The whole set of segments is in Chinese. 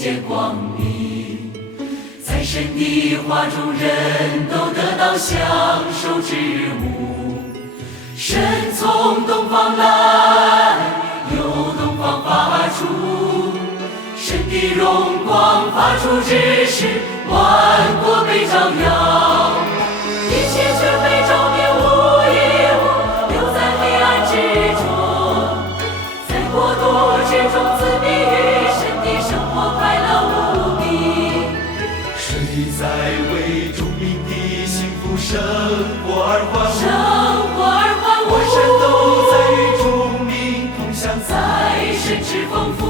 见光明，在神的话中，人都得到享受之物。神从东方来，由东方发出，神的荣光发出之时，万国被照耀，一切却被照灭，无一物留在黑暗之中，在国度之中自闭于神的生活快乐无比。谁在为众民的幸福生活而欢呼？万神都在与众民同享，在神之丰富。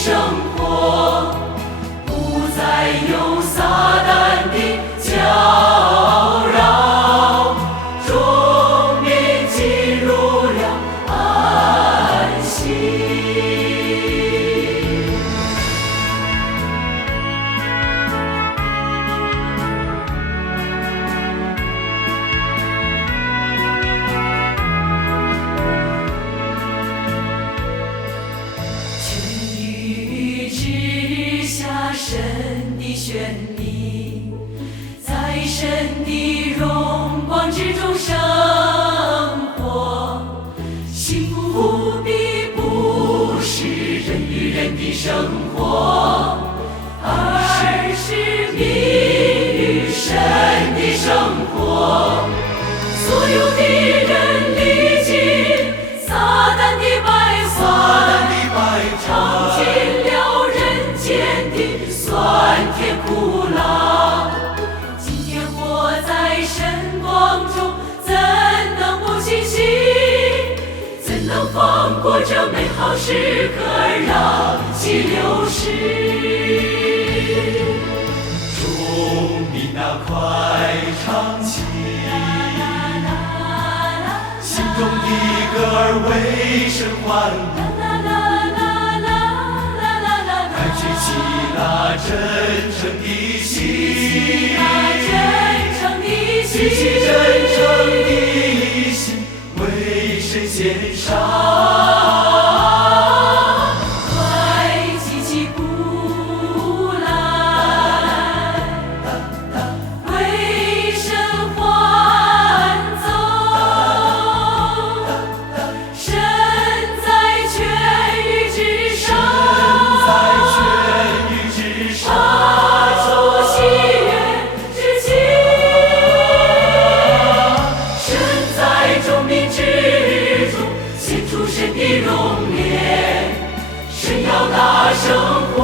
生活不再有撒旦的搅扰，众民进入了安息。神的绚丽，在神的荣光之中生活，幸福无比不是人与人的生活，而是民与神的生活。所有的人历经撒旦的败坏，尝尽了人间的酸甜苦辣，今天活在神光中，怎能不清醒？怎能放过这美好时刻而让其流逝？众民啊，快唱起，心中的歌儿为神欢呼。举起那真诚的心，举起真诚的心，为神献上。快击起鼓来，为神欢奏，神在全宇之上。大声呼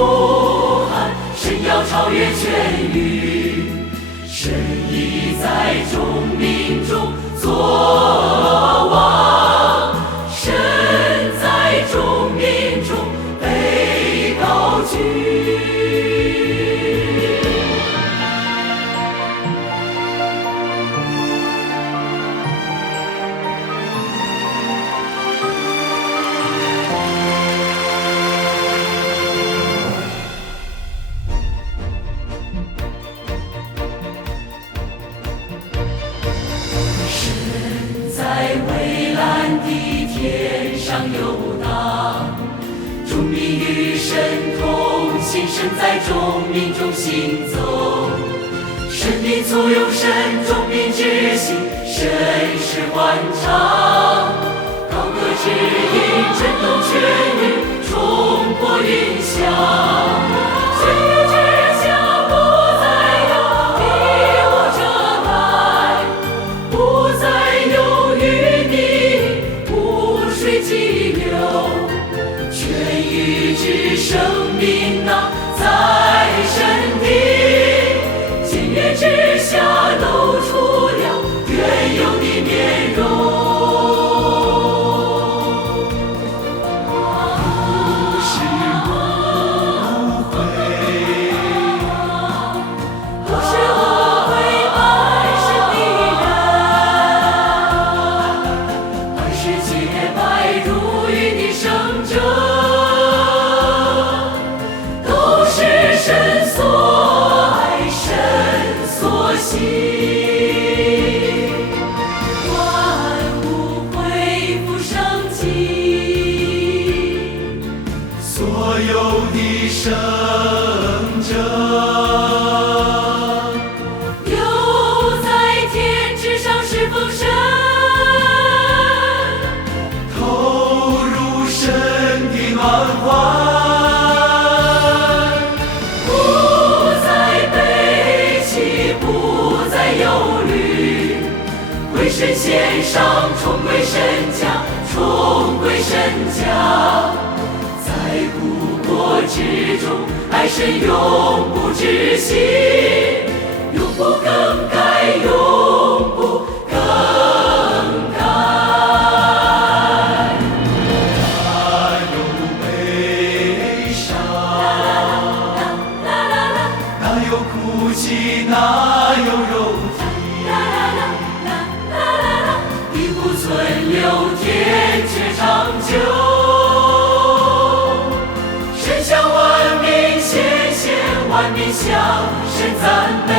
喊，神要超越全宇，神已在众民中作王，神在众民中被高举。在蔚蓝的天上游荡，众民与神同行，神在众民中行走，神的簇拥，神众民之心，神是欢唱，高歌指引震动全宇，冲破坐云霄。天之下不再有敌我者来，不再有淤泥污水激流，全宇之生命啊，在神地，今夜之下露出了原有的面容。万物恢复生机，所有的生者留在天之上是丰盛，投入神的暖怀。归神献上，重归神家，重归神家。在故国之中，爱神永不止息，永不更改，永不更改。哪有悲伤？哪有哭泣？哪有肉体？存留天却长久，神向万民显现，万民向神赞美。